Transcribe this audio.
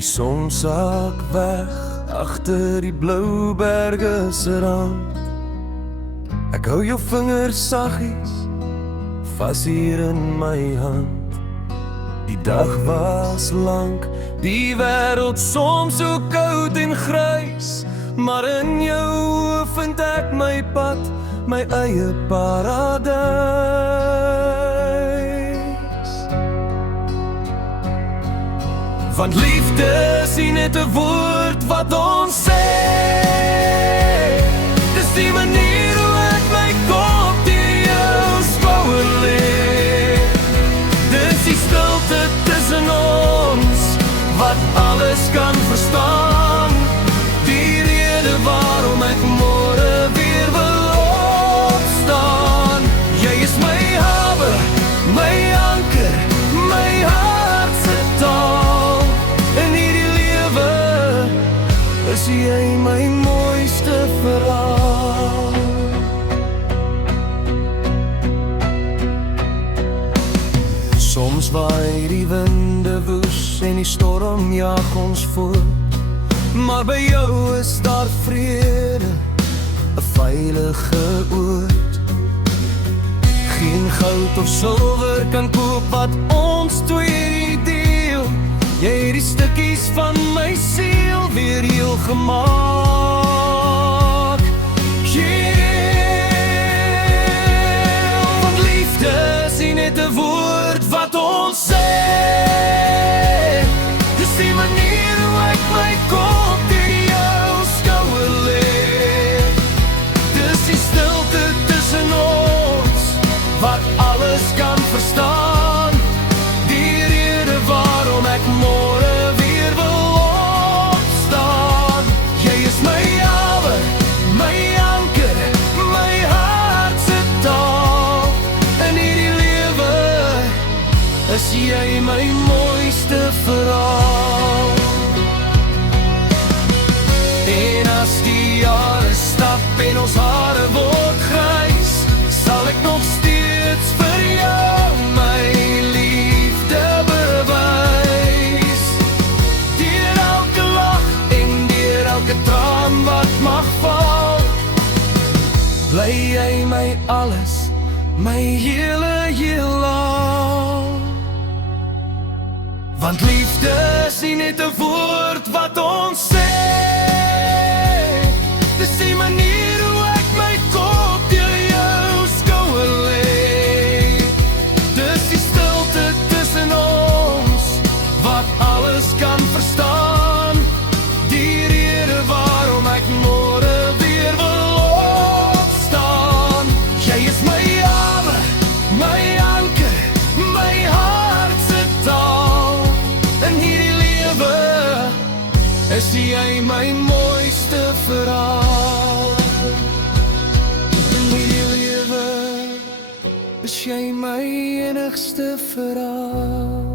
Die son sak weg agter die blou berge se rand. Ek hou jou vingers saggies vas hier in my hand. Die dag was lank, die wêreld soms so koud en grys, maar in jou oë vind ek my pad, my eie paradys. Want liefde is nie net 'n woord wat ons sê, dis die manier hoe ek my kop deur jou skouer lê. Dis die stilte tussen ons wat alles kan verstaan, die rede waarom ek môre weer wil opstaan. Jy is my hawe, my anker, my hart se taal. In hierdie lewe is jy my mooiste verhaal. Soms waai die winde woes en die storm jag ons voort, maar by jou is daar vrede, 'n veilige oord. Geen goud of silwer kan koop wat ons twee deel. Jy het die stukkies van my siel weer heel gemaak. Yeah. Want liefde is nie net 'n woord wat ons sê, dis die manier hoe ek my kop deur jou skouer lê. Dis die stilte tussen ons wat alles kan verstaan, die rede waarom ek môre weer wil opstaan. Jy is my hawe, my anker, my hart se taal. In hierdie lewe is jy my mooiste verhaal. En as die jare stap en ons hare word grys, sal ek nog steeds vir jou my liefde bewys. Deur elke lag en deur elke traan wat mag val, bly jy my alles, my hele heelal. Want liefde is nie net 'n woord wat ons sê, dis die manier hoe ek my kop deur jou skouer lê. Dis die stilte tussen ons wat alles kan verstaan, die rede waarom ek môre weer wil opstaan. Jy is my hawe, my anker, my hart se taal. In hierdie lewe is jy my mooiste verhaal. In hierdie lewe is jy my enigste verhaal.